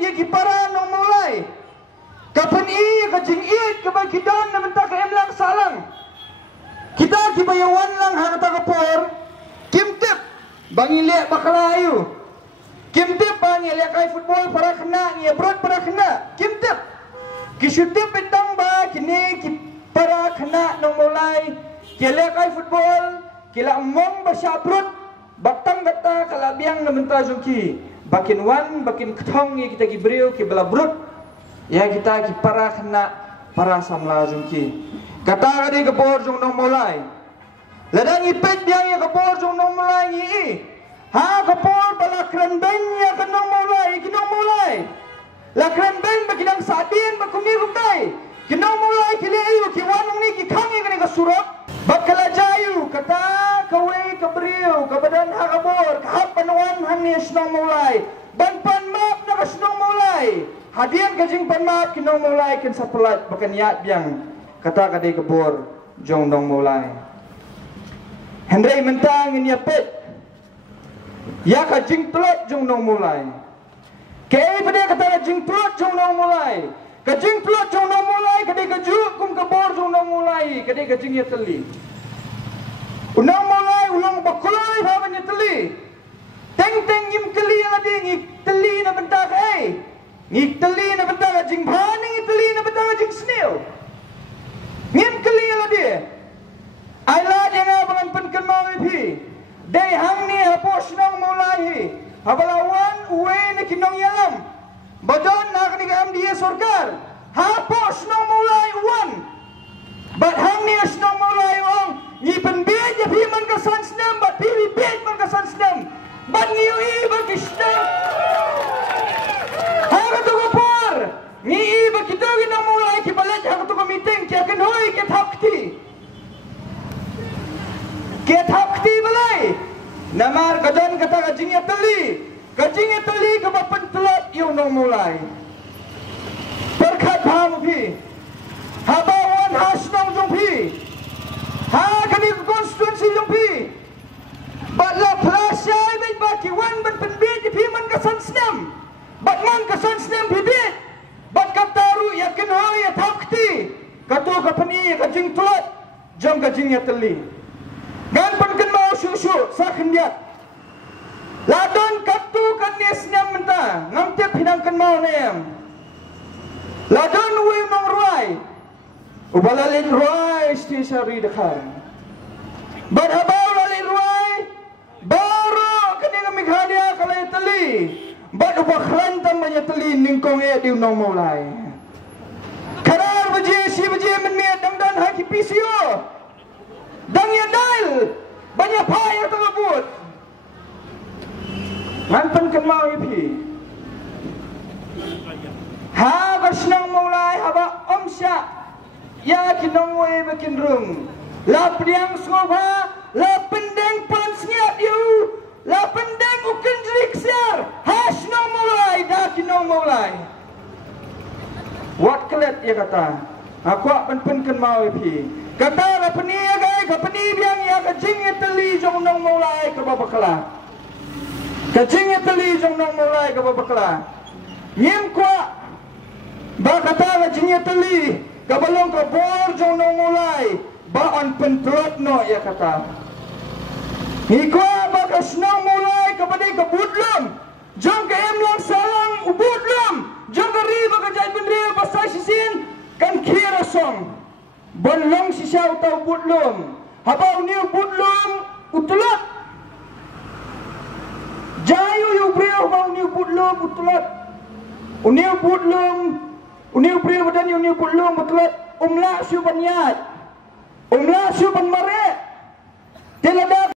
ye kipara nong mulai. Kapan ka jingit ka bagidan na benta ka emlang salang. Kita kibayawan lang harta kapor. Kimtip bangile bakalayu. Kimtip bangile kai football para kena ni abroad para kena. Kimtip kisutip bentang ba kini para kena nong mulai. Kile kai football kila mong basyabrut baktang gata kalabiang na benta zuki. Bakin wan bakin ketong ye kita kibriu kibala brut. Ya kita ki para kena para samla zumki kata kadi kapor jong nong mulai ladang ipet biang ya kapor jong nong mulai ni ha kapor bala kran ben ya kanong mulai kinong mulai la kran ben bakinang sadin bakuni rumdai kinong mulai kile ayu ki wanong ni ki khangi kani ka surat bakala jayu kata kawai kabriu kabadan ha kapor kahap panuan hanis nong mulai ban map na kasnong mulai hadian kajing panmaat kinong mulai kin sapelat bakan yat biang kata kadai kebor jong dong mulai Henry mentang in yapet ya kajing telot jong dong mulai kei pada kata kajing telot jong dong mulai kajing telot jong dong mulai kadai kajuk kum kebor jong dong mulai kadai kajing ya teli unang mulai ulang bakulai baban ya teli teng yim keli ladi ngik teli na bentak ngik teli na bentang jing bhani ngik teli na bentang jing snail ngim keli la dia aila dia ngabangan penken mau pi dei hang ni hapos nong mulai habalawan uwe na kinong yalam badon na kani gam dia sorgar hapos nong mulai wan bad hang ni asnong mulai ong ni penbej ya pi man ka sansnam bad pi bej man ka sansnam bad ngiwi ba kisnam ni iba kita gina mulai ki balat ha to meeting kya kan hoy ke thakti balai namar gadan kata kajing ya teli ke bapan telot yu nong mulai perkhat pham phi habawan hasnong jong phi ha kani constituency jong phi batla plasai bai ba ki wan ban penbe phi man ka sansnam bat man ka sansnam phi bit bat kataru yakin hoy ya thakti katu kapani kajing tulot jam kajing ya teli gan pankan mau susu sakhndiat ladon katu kanis nyam menta ngamtep hidangkan mau nem ladon wi nong ruai ubalalin ruai sti sari dekhar bat habau lalin ruai baru kini kamikhania kalai teli bat ubakhran tamanya teli ningkong e diu nong mulai karar baje si baje menme dangdan haki pisio dang ya dal banyak payah tersebut ngan pen mau ipi ha basnang mulai haba omsya ya kinong we bakin rung la priang skoba la pendeng pan sniat yu la pendeng ukin driksar has nong mulai dah kinong mulai wat kelet ya kata aku pen mau ipi kata la peni agai kapeni biang ya kajing teli jong nong mulai ke babakala kajing teli jong nong mulai ke babakala nyem kwa ba kata kajing teli kabalong ka bor jong nong mulai ba on pentrot no ya kata ngikwa ba kasnong mulai kapadi ka budlum jong ka emlang salang ubudlum jong ka riba ka jay benril pasay sisin kan kira song bonlong sisiaw tau budlum habau niu budlum utulat jayu yu brio habau niu budlum utulat uniu budlum uniu brio badan yu niu budlum utulat umla su banyat umla su ban mare telada